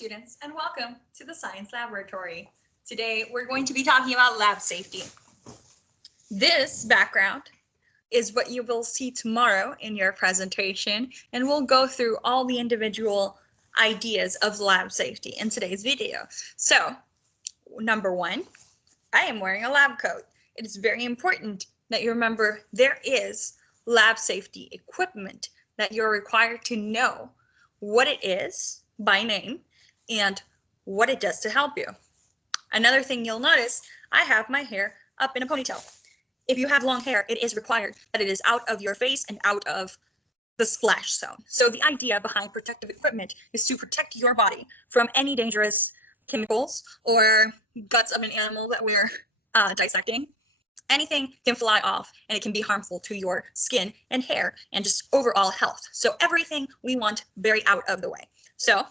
students, and welcome to the Science Laboratory. Today, we're going to be talking about lab safety. This background is what you will see tomorrow in your presentation, and we'll go through all the individual ideas of lab safety in today's video. So, number one, I am wearing a lab coat. It is very important that you remember there is lab safety equipment that you're required to know what it is by name and what it does to help you. Another thing you'll notice, I have my hair up in a ponytail. If you have long hair, it is required that it is out of your face and out of the splash zone. So the idea behind protective equipment is to protect your body from any dangerous chemicals or guts of an animal that we're dissecting. Anything can fly off and it can be harmful to your skin and hair and just overall health. So everything we want very out of the way. So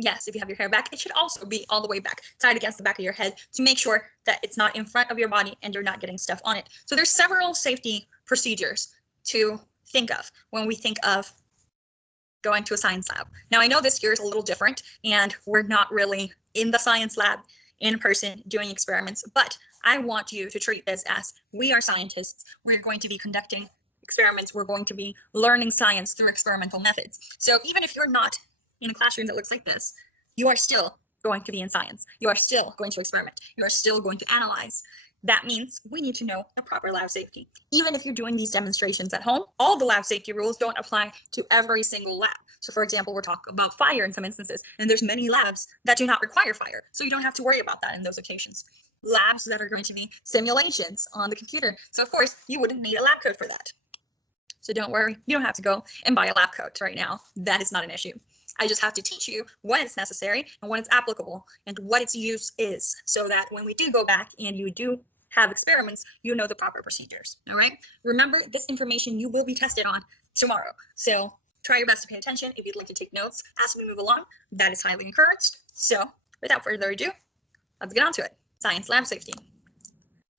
yes, if you have your hair back, it should also be all the way back, tied against the back of your head to make sure that it's not in front of your body and you're not getting stuff on it. So there's several safety procedures to think of when we think of going to a science lab. Now, I know this year is a little different and we're not really in the science lab in person doing experiments, but I want you to treat this as we are scientists. We're going to be conducting experiments. We're going to be learning science through experimental methods. So even if you're not in a classroom that looks like this, you are still going to be in science. You are still going to experiment. You are still going to analyze. That means we need to know the proper lab safety. Even if you're doing these demonstrations at home, all the lab safety rules don't apply to every single lab. So for example, we're talking about fire in some instances, and there's many labs that do not require fire. So you don't have to worry about that in those occasions. Labs that are going to be simulations on the computer. So of course, you wouldn't need a lab coat for that. So don't worry, you don't have to go and buy a lab coat right now. That is not an issue. I just have to teach you when it's necessary and when it's applicable and what its use is so that when we do go back and you do have experiments, you know the proper procedures, all right? Remember, this information you will be tested on tomorrow. So try your best to pay attention. If you'd like to take notes as we move along, that is highly encouraged. So without further ado, let's get on to it. Science lab safety.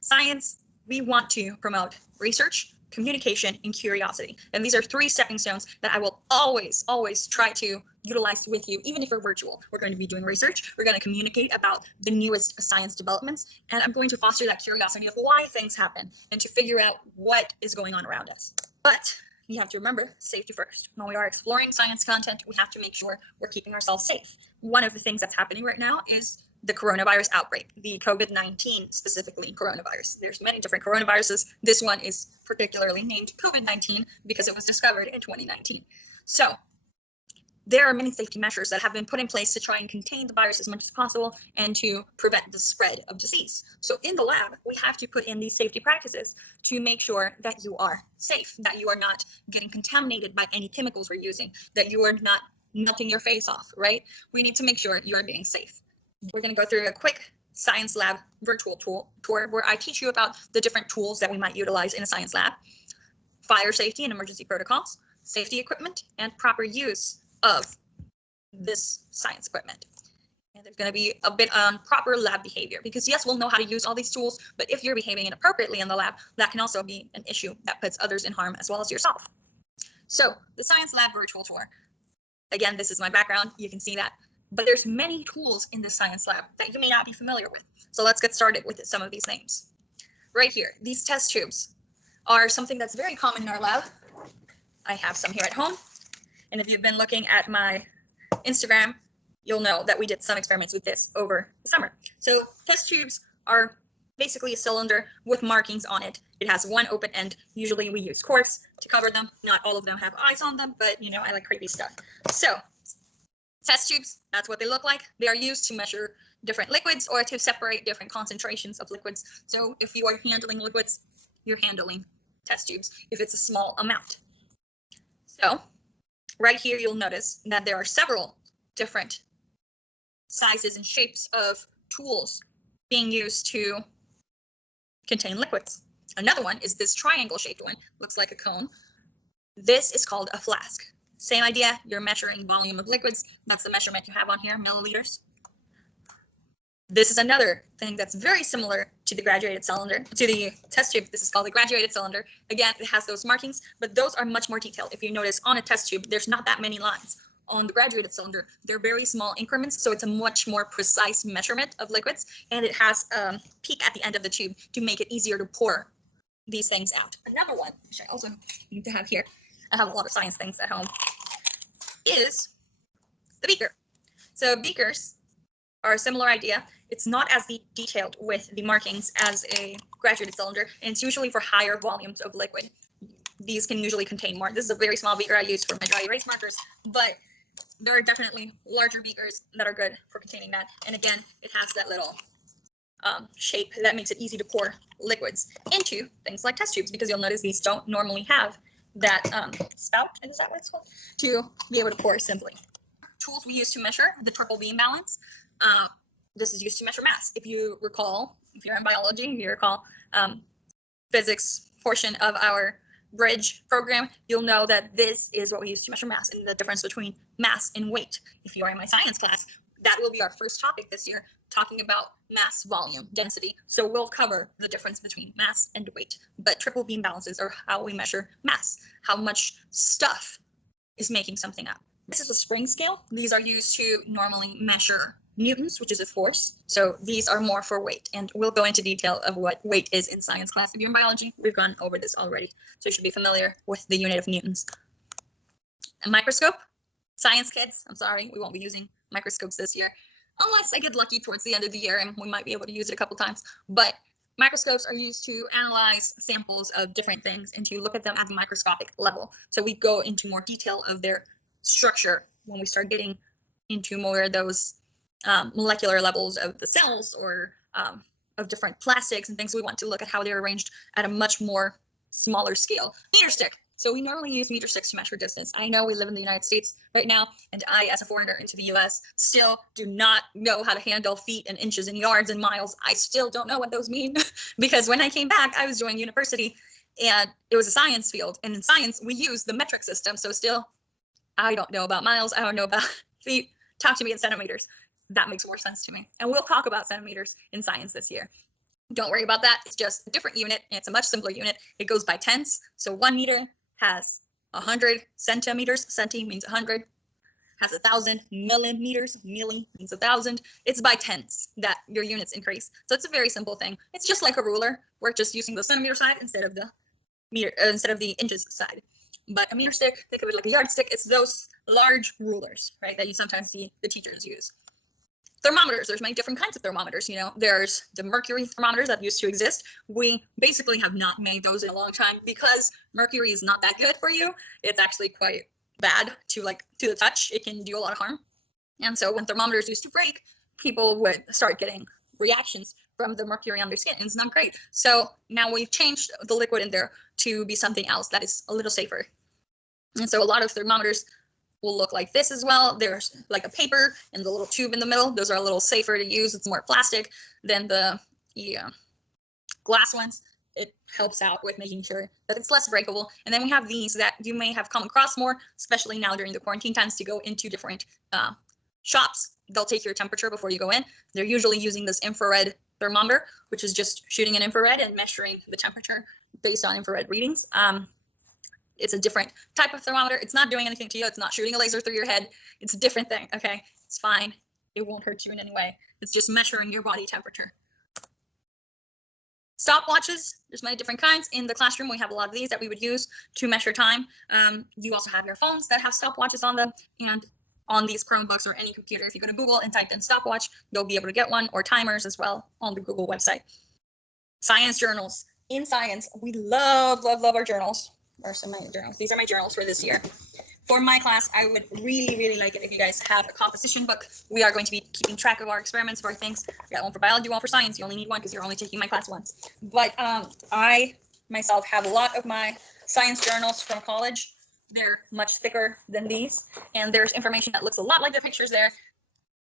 Science, we want to promote research, communication, and curiosity. And these are three stepping stones that I will always try to utilize with you, even if we're virtual. We're going to be doing research, we're going to communicate about the newest science developments, and I'm going to foster that curiosity of why things happen and to figure out what is going on around us. But you have to remember safety first. When we are exploring science content, we have to make sure we're keeping ourselves safe. One of the things that's happening right now is the coronavirus outbreak, the COVID-19 specifically coronavirus. There's many different coronaviruses. This one is particularly named COVID-19 because it was discovered in 2019. So there are many safety measures that have been put in place to try and contain the virus as much as possible and to prevent the spread of disease. So in the lab, we have to put in these safety practices to make sure that you are safe, that you are not getting contaminated by any chemicals we're using, that you are not melting your face off, right? We need to make sure you are being safe. We're going to go through a quick science lab virtual tour where I teach you about the different tools that we might utilize in a science lab, fire safety and emergency protocols, safety equipment, and proper use of this science equipment. And there's going to be a bit on proper lab behavior because yes, we'll know how to use all these tools, but if you're behaving inappropriately in the lab, that can also be an issue that puts others in harm as well as yourself. So the science lab virtual tour. Again, this is my background. You can see that. But there's many tools in the science lab that you may not be familiar with. So let's get started with some of these names. Right here, these test tubes are something that's very common in our lab. I have some here at home. And if you've been looking at my Instagram, you'll know that we did some experiments with this over the summer. So test tubes are basically a cylinder with markings on it. It has one open end. Usually we use corks to cover them. Not all of them have eyes on them, but you know, I like creepy stuff. So test tubes, that's what they look like. They are used to measure different liquids or to separate different concentrations of liquids. So if you are handling liquids, you're handling test tubes if it's a small amount. So right here, you'll notice that there are several different sizes and shapes of tools being used to contain liquids. Another one is this triangle shaped one, looks like a cone. This is called a flask. Same idea, you're measuring volume of liquids. That's the measurement you have on here, milliliters. This is another thing that's very similar to the graduated cylinder, to the test tube. This is called the graduated cylinder. Again, it has those markings, but those are much more detailed. If you notice on a test tube, there's not that many lines. on the graduated cylinder, they're very small increments, so it's a much more precise measurement of liquids, and it has a peak at the end of the tube to make it easier to pour these things out. Another one, which I also need to have here, I have a lot of science things at home, is the beaker. So beakers are a similar idea. It's not as detailed with the markings as a graduated cylinder, and it's usually for higher volumes of liquid. These can usually contain more. This is a very small beaker I use for my dry erase markers, but there are definitely larger beakers that are good for containing that. And again, it has that little shape that makes it easy to pour liquids into things like test tubes, because you'll notice these don't normally have that spout, is that what it's called, to be able to pour simply. Tools we use to measure the triple beam balance. This is used to measure mass. If you recall, if you're in biology, you recall physics portion of our bridge program, you'll know that this is what we use to measure mass and the difference between mass and weight. If you are in my science class, that will be our first topic this year, talking about mass, volume, density. So we'll cover the difference between mass and weight. But triple beam balances are how we measure mass, how much stuff is making something up. This is a spring scale. These are used to normally measure newtons, which is a force. So these are more for weight, and we'll go into detail of what weight is in science class. If you're in biology, we've gone over this already, so you should be familiar with the unit of newtons. A microscope, science kids, I'm sorry, we won't be using microscopes this year, unless I get lucky towards the end of the year and we might be able to use it a couple times. But microscopes are used to analyze samples of different things and to look at them at the microscopic level. So we go into more detail of their structure when we start getting into more of those molecular levels of the cells, or of different plastics and things. We want to look at how they're arranged at a much more smaller scale. Meter stick. So we normally use meter sticks to measure distance. I know we live in the United States right now, and I, as a foreigner into the US, still do not know how to handle feet and inches and yards and miles. I still don't know what those mean because when I came back, I was doing university and it was a science field. And in science, we use the metric system. So still, I don't know about miles. I don't know about feet. Talk to me in centimeters. That makes more sense to me. And we'll talk about centimeters in science this year. Don't worry about that. It's just a different unit. And it's a much simpler unit. It goes by tenths. So 1 meter has 100 centimeters. Centi means 100. Has 1,000 millimeters. Milli means 1,000. It's by tenths that your units increase. So it's a very simple thing. It's just like a ruler. We're just using the centimeter side instead of the meter, instead of the inches side. But a meter stick, think of it like a yardstick. It's those large rulers, right, that you sometimes see the teachers use. Thermometers, there's many different kinds of thermometers. You know, there's the mercury thermometers that used to exist. We basically have not made those in a long time because mercury is not that good for you. It's actually quite bad to the touch. It can do a lot of harm. And so when thermometers used to break, people would start getting reactions from the mercury on their skin, and it's not great. So now we've changed the liquid in there to be something else that is a little safer. And so a lot of thermometers will look like this as well. There's like a paper and the little tube in the middle. Those are a little safer to use. It's more plastic than the glass ones. It helps out with making sure that it's less breakable. And then we have these that you may have come across more, especially now during the quarantine times, to go into different shops. They'll take your temperature before you go in. They're usually using this infrared thermometer, which is just shooting an infrared and measuring the temperature based on infrared readings. It's a different type of thermometer. It's not doing anything to you. It's not shooting a laser through your head. It's a different thing, okay? It's fine. It won't hurt you in any way. It's just measuring your body temperature. Stopwatches, there's many different kinds. In the classroom, we have a lot of these that we would use to measure time. You also have your phones that have stopwatches on them, and on these Chromebooks or any computer, if you go to Google and type in stopwatch, you'll be able to get one, or timers as well on the Google website. Science journals. In science, we love our journals. Or some of my journals. These are my journals for this year. For my class, I would really like it if you guys have a composition book. We are going to be keeping track of our experiments, of our things. We got one for biology, one for science. You only need one because you're only taking my class once. But I myself have a lot of my science journals from college. They're much thicker than these, and there's information that looks a lot like the pictures there.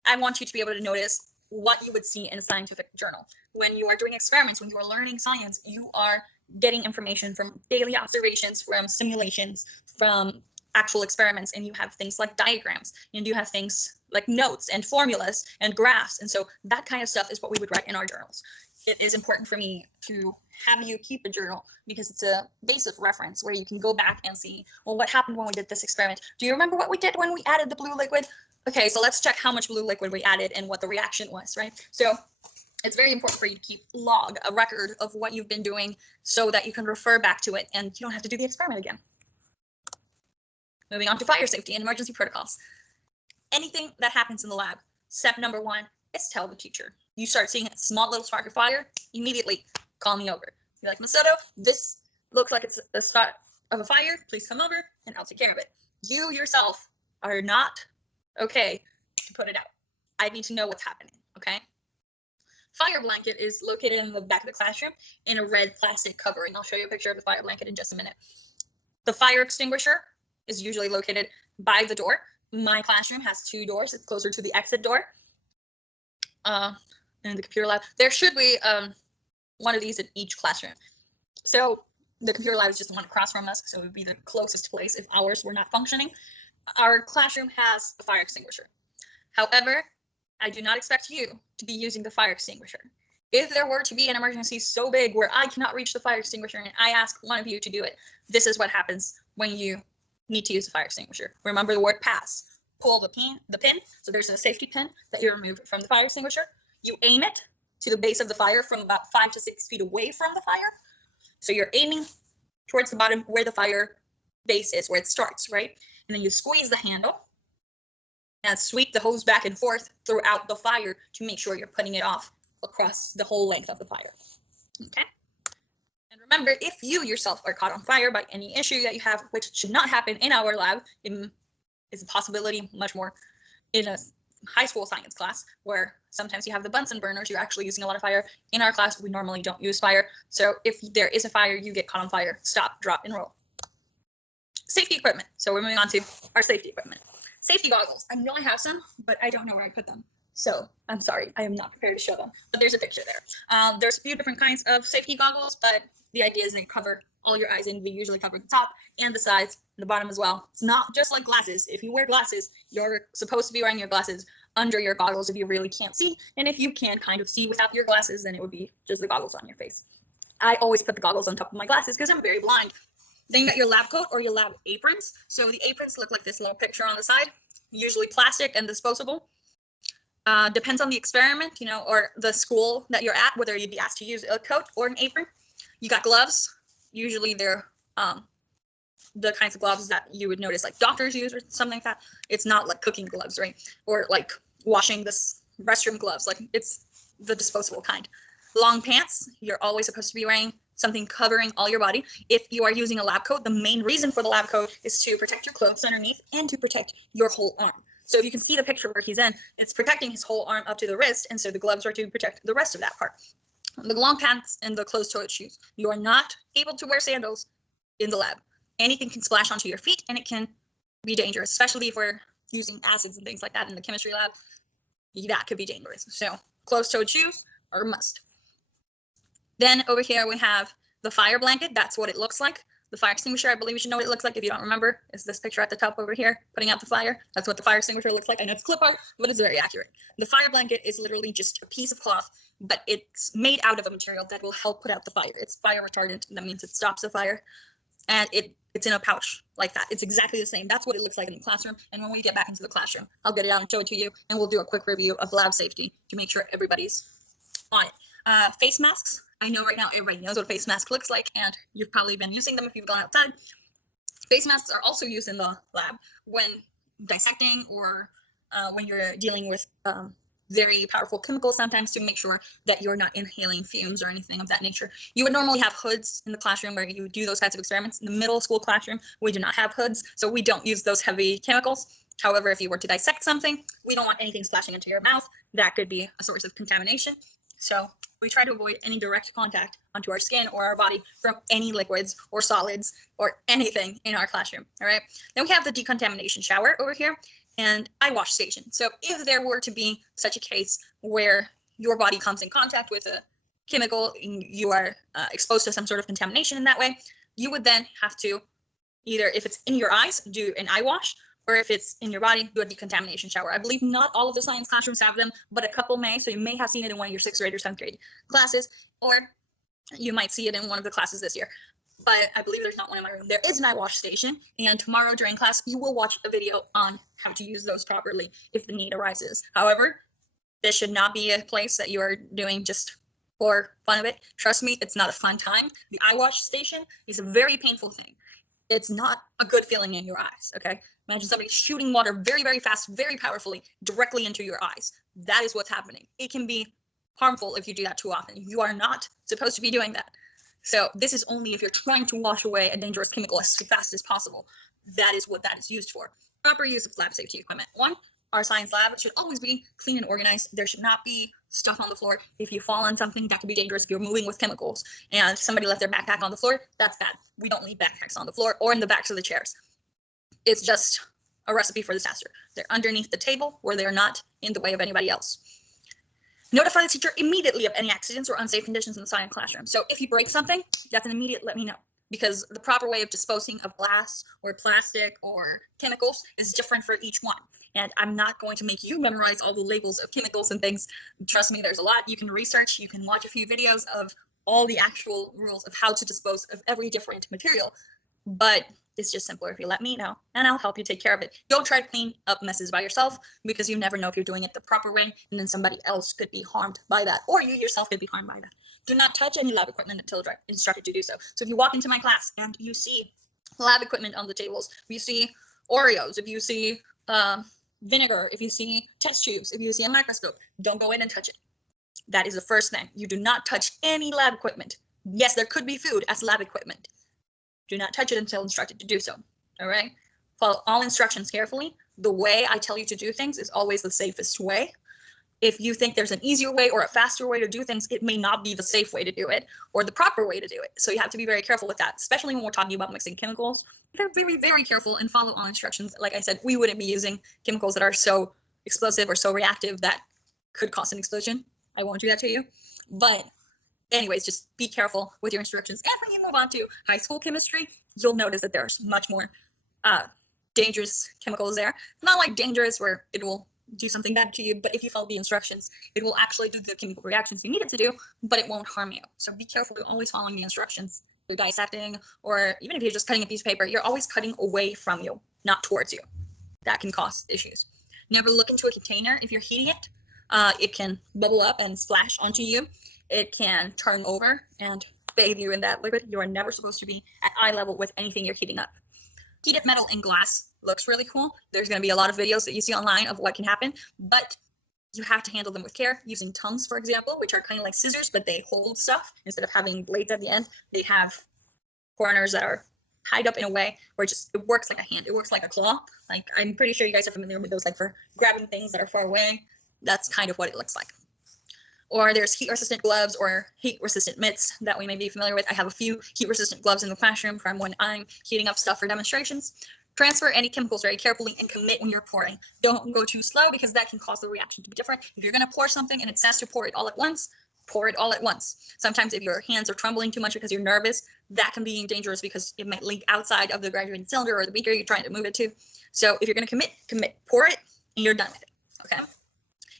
I want you to be able to notice what you would see in a scientific journal. When you are doing experiments, when you are learning science, you are getting information from daily observations, from simulations, from actual experiments, and you have things like diagrams, and you have things like notes and formulas and graphs. And so that kind of stuff is what we would write in our journals. it is important for me to have you keep a journal because it's a base of reference where you can go back and see, well, what happened when we did this experiment? Do you remember what we did when we added the blue liquid? Okay, so let's check how much blue liquid we added and what the reaction was, right? So it's very important for you to keep a record of what you've been doing so that you can refer back to it and you don't have to do the experiment again. Moving on to fire safety and emergency protocols. Anything that happens in the lab, step number one is tell the teacher. You start seeing a small little spark of fire, immediately call me over. You're like, Masato, this looks like it's the start of a fire. Please come over and I'll take care of it. You yourself are not okay to put it out. I need to know what's happening, okay? Fire blanket is located in the back of the classroom in a red plastic covering. I'll show you a picture of the fire blanket in just a minute. The fire extinguisher is usually located by the door. My classroom has 2 doors. It's closer to the exit door. In the computer lab, there should be one of these in each classroom. So the computer lab is just the one across from us, so it would be the closest place if ours were not functioning. Our classroom has a fire extinguisher. However, I do not expect you to be using the fire extinguisher. If there were to be an emergency so big where I cannot reach the fire extinguisher and I ask one of you to do it, this is what happens when you need to use the fire extinguisher. Remember the word pass. Pull the pin. So there's a safety pin that you remove from the fire extinguisher. You aim it to the base of the fire from about 5 to 6 feet away from the fire. So you're aiming towards the bottom where the fire base is, where it starts, right? And then you squeeze the handle and sweep the hose back and forth throughout the fire to make sure you're putting it off across the whole length of the fire. Okay? And remember, if you yourself are caught on fire by any issue that you have, which should not happen in our lab, it is a possibility much more in a high school science class where sometimes you have the Bunsen burners, you're actually using a lot of fire. In our class, we normally don't use fire. So if there is a fire, you get caught on fire, stop, drop, and roll. Safety equipment. So we're moving on to our safety equipment. Safety goggles. I know I have some, but I don't know where I put them. So I'm sorry, I am not prepared to show them, but there's a picture there. There's a few different kinds of safety goggles, but the idea is they cover all your eyes, and we usually cover the top and the sides and the bottom as well. It's not just like glasses. If you wear glasses, you're supposed to be wearing your glasses under your goggles if you really can't see. And if you can kind of see without your glasses, then it would be just the goggles on your face. I always put the goggles on top of my glasses because I'm very blind. Then you got your lab coat or your lab aprons. So the aprons look like this little picture on the side, usually plastic and disposable. Depends on the experiment, or the school that you're at, whether you'd be asked to use a coat or an apron. You got gloves. Usually they're the kinds of gloves that you would notice like doctors use or something like that. It's not like cooking gloves, right? Or like washing this restroom gloves. Like it's the disposable kind. Long pants. You're always supposed to be wearing something covering all your body. If you are using a lab coat, the main reason for the lab coat is to protect your clothes underneath and to protect your whole arm. So if you can see the picture where he's in, it's protecting his whole arm up to the wrist, and so the gloves are to protect the rest of that part. The long pants and the closed-toed shoes. You are not able to wear sandals in the lab. Anything can splash onto your feet, and it can be dangerous, especially if we're using acids and things like that in the chemistry lab. That could be dangerous. So closed-toed shoes are a must. Then over here we have the fire blanket. That's what it looks like. The fire extinguisher, I believe you should know what it looks like. If you don't remember, is this picture at the top over here, putting out the fire. That's what the fire extinguisher looks like. I know it's clip art, but it's very accurate. The fire blanket is literally just a piece of cloth, but it's made out of a material that will help put out the fire. It's fire retardant. That means it stops the fire. And it's in a pouch like that. It's exactly the same. That's what it looks like in the classroom. And when we get back into the classroom, I'll get it out and show it to you, and we'll do a quick review of lab safety to make sure everybody's on it. Face masks. I know right now everybody knows what a face mask looks like, and you've probably been using them if you've gone outside. Face masks are also used in the lab when dissecting or when you're dealing with very powerful chemicals sometimes to make sure that you're not inhaling fumes or anything of that nature. You would normally have hoods in the classroom where you would do those kinds of experiments. In the middle school classroom, we do not have hoods, so we don't use those heavy chemicals. However, if you were to dissect something, we don't want anything splashing into your mouth. That could be a source of contamination. So we try to avoid any direct contact onto our skin or our body from any liquids or solids or anything in our classroom. All right. Then we have the decontamination shower over here and eye wash station. So if there were to be such a case where your body comes in contact with a chemical and you are exposed to some sort of contamination in that way, you would then have to either, if it's in your eyes, do an eye wash, or if it's in your body, do a decontamination shower. I believe not all of the science classrooms have them, but a couple may. So you may have seen it in one of your 6th grade or 7th grade classes, or you might see it in one of the classes this year. But I believe there's not one in my room. There is an eye wash station, and tomorrow during class, you will watch a video on how to use those properly if the need arises. However, this should not be a place that you are doing just for fun of it. Trust me, it's not a fun time. The eye wash station is a very painful thing. It's not a good feeling in your eyes, okay? Imagine somebody shooting water very, very fast, very powerfully, directly into your eyes. That is what's happening. It can be harmful if you do that too often. You are not supposed to be doing that. So this is only if you're trying to wash away a dangerous chemical as fast as possible. That is what that is used for. Proper use of lab safety equipment. One, our science lab should always be clean and organized. There should not be stuff on the floor. If you fall on something, that could be dangerous. If you're moving with chemicals and somebody left their backpack on the floor, that's bad. We don't leave backpacks on the floor or in the backs of the chairs. It's just a recipe for disaster. They're underneath the table where they're not in the way of anybody else. Notify the teacher immediately of any accidents or unsafe conditions in the science classroom. So if you break something, that's an immediate let me know, because the proper way of disposing of glass or plastic or chemicals is different for each one. And I'm not going to make you memorize all the labels of chemicals and things. Trust me, there's a lot you can research. You can watch a few videos of all the actual rules of how to dispose of every different material. But it's just simpler if you let me know, and I'll help you take care of it. Don't try to clean up messes by yourself, because you never know if you're doing it the proper way, and then somebody else could be harmed by that, or you yourself could be harmed by that. Do not touch any lab equipment until instructed to do so. So if you walk into my class and you see lab equipment on the tables, if you see Oreos, if you see vinegar, if you see test tubes, if you see a microscope, don't go in and touch it. That is the first thing. You do not touch any lab equipment. Yes, there could be food as lab equipment. Do not touch it until instructed to do so. All right? Follow all instructions carefully. The way I tell you to do things is always the safest way. If you think there's an easier way or a faster way to do things, it may not be the safe way to do it or the proper way to do it. So you have to be very careful with that, especially when we're talking about mixing chemicals. Be very, very careful and follow all instructions. Like I said, we wouldn't be using chemicals that are so explosive or so reactive that could cause an explosion. I won't do that to you. But anyways, just be careful with your instructions. And when you move on to high school chemistry, you'll notice that there's much more dangerous chemicals there. Not like dangerous where it will do something bad to you, but if you follow the instructions, it will actually do the chemical reactions you need it to do, but it won't harm you. So be careful, you're always following the instructions. You're dissecting, or even if you're just cutting a piece of paper, you're always cutting away from you, not towards you. That can cause issues. Never look into a container. If you're heating it, it can bubble up and splash onto you. It can turn over and bathe you in that liquid. You are never supposed to be at eye level with anything you're heating up. Heated metal and glass looks really cool. There's going to be a lot of videos that you see online of what can happen, but you have to handle them with care, using tongues, for example, which are kind of like scissors, but they hold stuff. Instead of having blades at the end, they have corners that are tied up in a way where it works like a hand. It works like a claw. Like, I'm pretty sure you guys are familiar with those, like for grabbing things that are far away. That's kind of what it looks like. Or there's heat-resistant gloves or heat-resistant mitts that we may be familiar with. I have a few heat-resistant gloves in the classroom from when I'm heating up stuff for demonstrations. Transfer any chemicals very carefully and commit when you're pouring. Don't go too slow, because that can cause the reaction to be different. If you're going to pour something and it says to pour it all at once, pour it all at once. Sometimes if your hands are trembling too much because you're nervous, that can be dangerous because it might leak outside of the graduated cylinder or the beaker you're trying to move it to. So if you're going to commit, pour it, and you're done with it. Okay?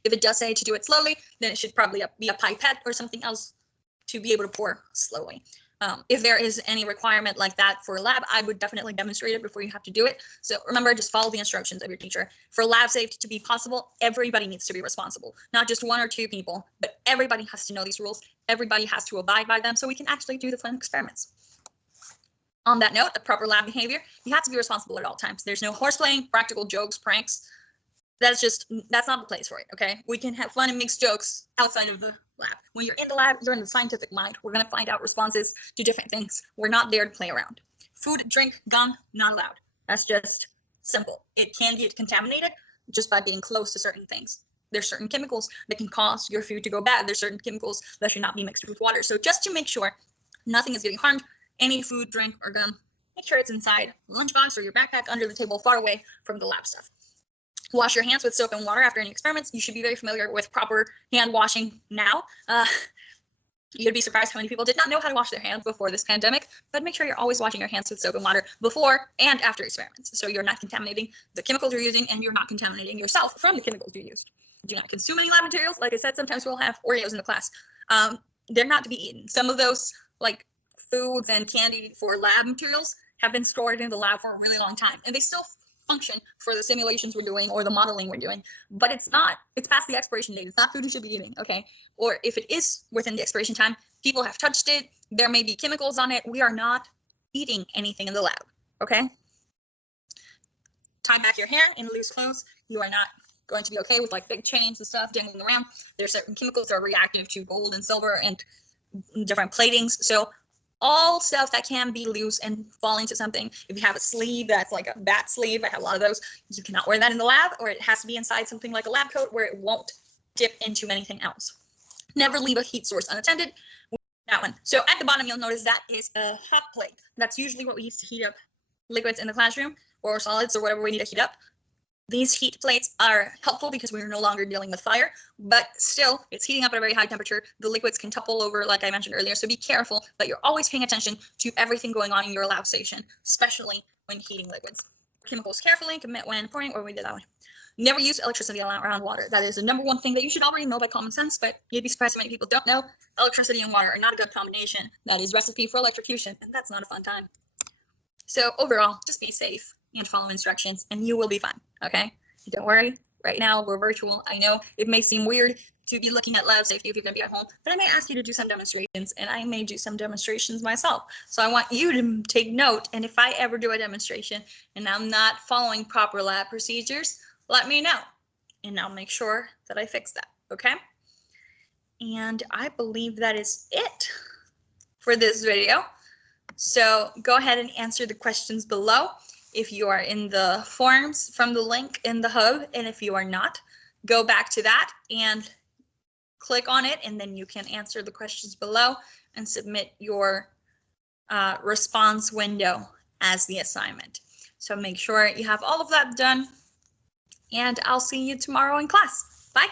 If it does say to do it slowly, then it should probably be a pipette or something else to be able to pour slowly. If there is any requirement like that for lab, I would definitely demonstrate it before you have to do it. So remember, just follow the instructions of your teacher. For lab safety to be possible, everybody needs to be responsible. Not just one or two people, but everybody has to know these rules. Everybody has to abide by them so we can actually do the fun experiments. On that note, the proper lab behavior, you have to be responsible at all times. There's no horseplaying, practical jokes, pranks. That's not the place for it, okay? We can have fun and mix jokes outside of the lab. When you're in the lab, you're in the scientific mind. We're going to find out responses to different things. We're not there to play around. Food, drink, gum, not allowed. That's just simple. It can get contaminated just by being close to certain things. There's certain chemicals that can cause your food to go bad. There's certain chemicals that should not be mixed with water. So just to make sure nothing is getting harmed, any food, drink, or gum, make sure it's inside a lunchbox or your backpack under the table, far away from the lab stuff. Wash your hands with soap and water after any experiments. You should be very familiar with proper hand washing now. You'd be surprised how many people did not know how to wash their hands before this pandemic, but make sure you're always washing your hands with soap and water before and after experiments. So you're not contaminating the chemicals you're using and you're not contaminating yourself from the chemicals you used. Do not consume any lab materials. Like I said, sometimes we'll have Oreos in the class. They're not to be eaten. Some of those like foods and candy for lab materials have been stored in the lab for a really long time and they still function for the simulations we're doing or the modeling we're doing, but it's past the expiration date. It's not food you should be eating, okay? Or if it is within the expiration time, people have touched it, there may be chemicals on it. We are not eating anything in the lab, okay? Tie back your hair in loose clothes. You are not going to be okay with like big chains and stuff dangling around. There's certain chemicals that are reactive to gold and silver and different platings. So all stuff that can be loose and fall into something. If you have a sleeve that's like a bat sleeve, I have a lot of those, you cannot wear that in the lab, or it has to be inside something like a lab coat where it won't dip into anything else. Never leave a heat source unattended. That one. So at the bottom, you'll notice that is a hot plate. That's usually what we use to heat up liquids in the classroom or solids or whatever we need to heat up. These heat plates are helpful because we're no longer dealing with fire, but still it's heating up at a very high temperature. The liquids can topple over like I mentioned earlier, so be careful that you're always paying attention to everything going on in your lab station, especially when heating liquids. Chemicals carefully, commit when pouring, or we did that one. Never use electricity around water. That is the number one thing that you should already know by common sense, but you'd be surprised how many people don't know. Electricity and water are not a good combination. That is recipe for electrocution, and that's not a fun time. So overall, just be safe and follow instructions and you will be fine, okay? Don't worry, right now we're virtual. I know it may seem weird to be looking at lab safety if you're gonna be at home, but I may ask you to do some demonstrations and I may do some demonstrations myself. So I want you to take note, and if I ever do a demonstration and I'm not following proper lab procedures, let me know and I'll make sure that I fix that, okay? And I believe that is it for this video. So go ahead and answer the questions below if you are in the forms from the link in the hub, and if you are not, go back to that and click on it, and then you can answer the questions below and submit your response window as the assignment. So make sure you have all of that done, and I'll see you tomorrow in class. Bye.